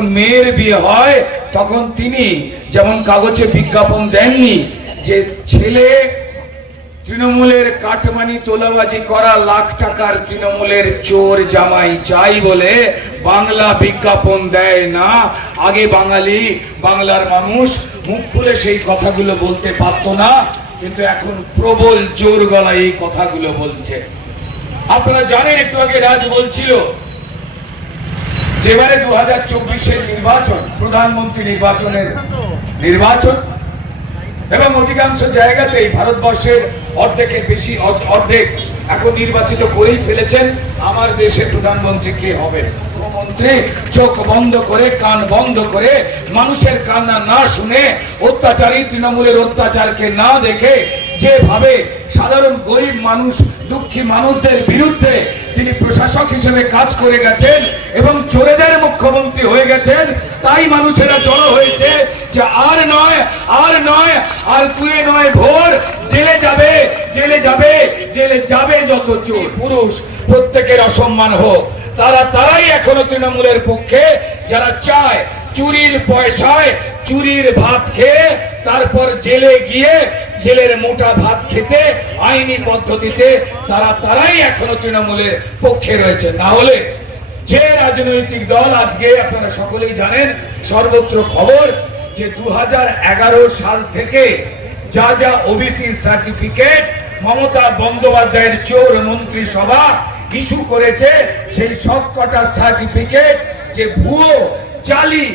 যখন মেয়ের বিয়ে হয় তখন তিনি যেমন কাগজে বিজ্ঞাপন দেননি যে ছেলে তৃণমূলের কাটমানি তোলাবাজি করা লাখ টাকার তৃণমূলের চোর জামাই চাই বলে বাংলা বিজ্ঞাপন দেয় না। আগে বাংলার মানুষ মুখ খুলে সেই কথাগুলো বলতে পারত না, কিন্তু এখন প্রবল জোর গলায় এই কথাগুলো বলছে। আপনারা জানেন, একটু আগে রাজ বলছিল যেবারে 2024-এর নির্বাচন প্রধানমন্ত্রী নির্বাচন এবং অধিকাংশ জায়গাতেই ভারতবর্ষের অর্ধেকের বেশি অর্ধেক এখন নির্বাচিত করেই ফেলেছেন। আমার দেশে প্রধানমন্ত্রী কে হবেন? মুখ্যমন্ত্রী চোখ বন্ধ করে কান বন্ধ করে মানুষের কান্না না শুনে অত্যাচারী তৃণমূলের অত্যাচারকে না দেখে যেভাবে সাধারণ গরিব মানুষ দুঃখী মানুষদের বিরুদ্ধে তিনি প্রশাসক হিসেবে কাজ করে গেছেন এবং চোরেদের মুখ্যমন্ত্রী হয়ে গেছেন, তাই মানুষেরা জড়ো হয়েছে যে আর তুই নয় ভোর, জেলে যাবে যত চোর পুরুষ প্রত্যেকের অসম্মান হোক। তারাই এখনো তৃণমূলের পক্ষে যারা চায় চুরির পয়সায় চুরির ভাত খেয়ে তারপর জেলে গিয়ে জেলের মোটা ভাত খেতে আইনি পদ্ধতিতে তারাই এখনো তৃণমূলের পক্ষে রয়েছে। না হলে যে রাজনৈতিক দল, আজকে আপনারা সকলেই জানেন সর্বত্র খবর যে 2011 সাল থেকে যা ওবিসি সার্টিফিকেট মমতা বন্দ্যোপাধ্যায়ের চোর মন্ত্রিসভা ইস্যু করেছে, সেই সবকটা সার্টিফিকেট যে ভুয়ো, জালি,